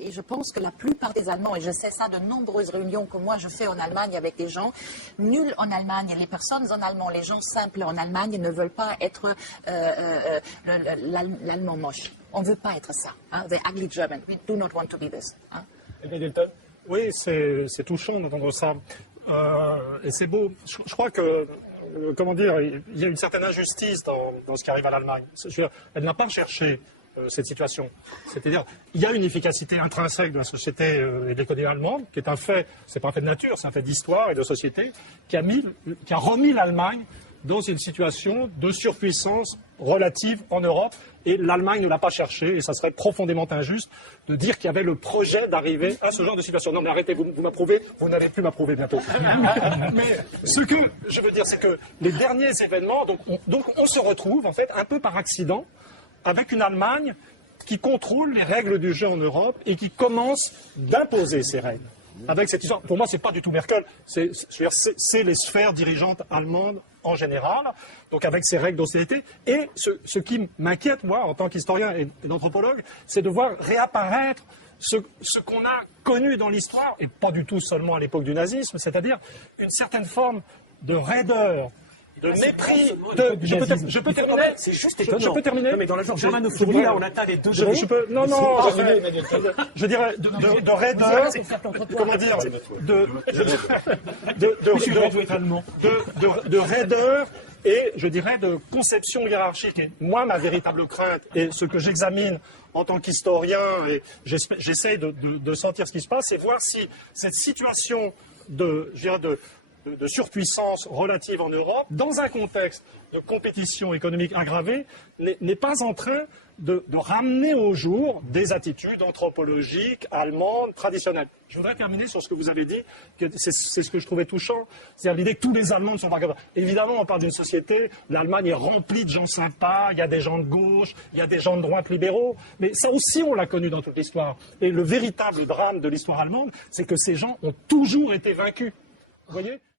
Et je pense que la plupart des Allemands, et je sais ça de nombreuses réunions que moi je fais en Allemagne avec des gens, nul en Allemagne, les personnes en allemand, les gens simples en Allemagne ne veulent pas être l'allemand moche. On ne veut pas être ça. Hein? The ugly German. We do not want to be this. Hein? Oui, c'est touchant d'entendre ça. Et c'est beau. Je crois que, comment dire, il y a une certaine injustice dans ce qui arrive à l'Allemagne. Elle n'a pas cherché cette situation. C'est-à-dire, il y a une efficacité intrinsèque de la société et de l'économie allemande, qui est un fait, c'est pas un fait de nature, c'est un fait d'histoire et de société, qui a remis l'Allemagne dans une situation de surpuissance relative en Europe, et l'Allemagne ne l'a pas cherché, et ça serait profondément injuste de dire qu'il y avait le projet d'arriver à ce genre de situation. Non mais arrêtez, vous m'approuvez, vous n'allez plus m'approuver bientôt. Mais ce que je veux dire, c'est que les derniers événements, donc on se retrouve en fait un peu par accident avec une Allemagne qui contrôle les règles du jeu en Europe et qui commence d'imposer ces règles. Avec cette histoire, pour moi, c'est pas du tout Merkel, c'est les sphères dirigeantes allemandes en général, donc avec ces règles d'austérité. Et ce qui m'inquiète, moi, en tant qu'historien et d'anthropologue, c'est de voir réapparaître ce qu'on a connu dans l'histoire, et pas du tout seulement à l'époque du nazisme, c'est-à-dire une certaine forme de raideur, de mépris. Je peux terminer. C'est juste étonnant. Je peux terminer. Non, mais dans la germanophobie, là, on atteint les deux degrés. Je dirais de raideur. Comment dire de raideur et je dirais de conception hiérarchique. Et moi, ma véritable crainte et ce que j'examine en tant qu'historien et j'essaye de sentir ce qui se passe, c'est voir si cette situation de surpuissance relative en Europe, dans un contexte de compétition économique aggravée, n'est pas en train de ramener au jour des attitudes anthropologiques, allemandes, traditionnelles. Je voudrais terminer sur ce que vous avez dit, que c'est ce que je trouvais touchant, c'est-à-dire l'idée que tous les Allemands ne sont pas capables. Évidemment, on parle d'une société, l'Allemagne est remplie de gens sympas, il y a des gens de gauche, il y a des gens de droite libéraux, mais ça aussi on l'a connu dans toute l'histoire. Et le véritable drame de l'histoire allemande, c'est que ces gens ont toujours été vaincus. Vous voyez ?